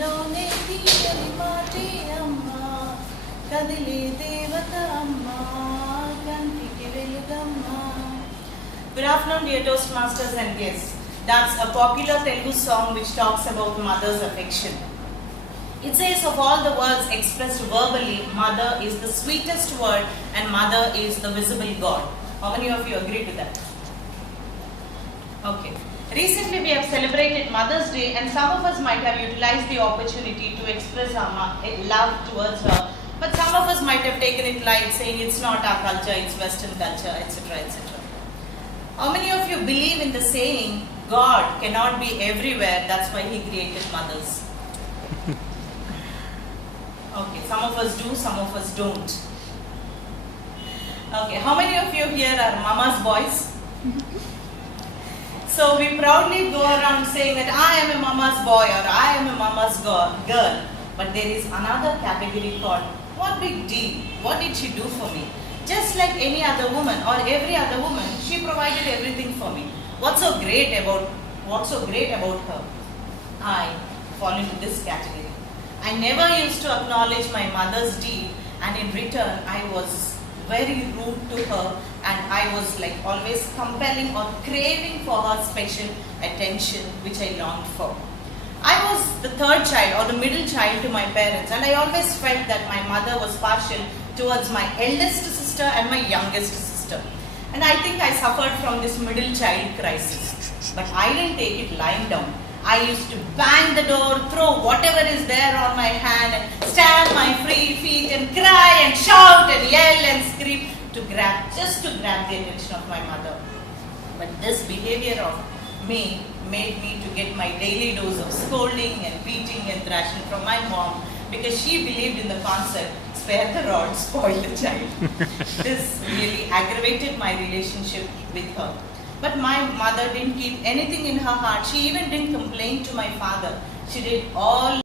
నీలోనే తీయని మాటే అమ్మా కదిలే దేవత అమ్మా కంటికి వెలుగమ్మా. Good afternoon, dear Toastmasters and guests. That's a popular Telugu song which talks about mother's affection. It says of all the words expressed verbally, mother is the sweetest word and mother is the visible God. How many of you agree to that? Okay. Recently we have celebrated Mother's Day and some of us might have utilized the opportunity to express our love towards her. But some of us might have taken it light, saying it's not our culture, it's Western culture, etc., etc. How many of you believe in the saying, God cannot be everywhere, that's why He created mothers? Okay, some of us do, some of us don't. Okay, how many of you here are mama's boys? So we proudly go around saying that I am a mama's boy or I am a mama's girl. But there is another category called, what big deal? What did she do for me? Just like any other woman or every other woman, she provided everything for me. What's so great about her? I fall into this category. I never used to acknowledge my mother's deed, and in return I was very rude to her, and I was like always compelling or craving for her special attention which I longed for. I was the third child or the middle child to my parents, and I always felt that my mother was partial towards my eldest sister and my youngest sister. And I think I suffered from this middle child crisis. But I didn't take it lying down. I used to bang the door, throw whatever is there on my hand, and stamp my free feet and cry and shout and yell and scream just to grab the attention of my mother. But this behavior of me made me to get my daily dose of scolding and beating and thrashing from my mom, because she believed in the concept, spare the rod, spoil the child. This really aggravated my relationship with her. But my mother didn't keep anything in her heart. She even didn't complain to my father. She did all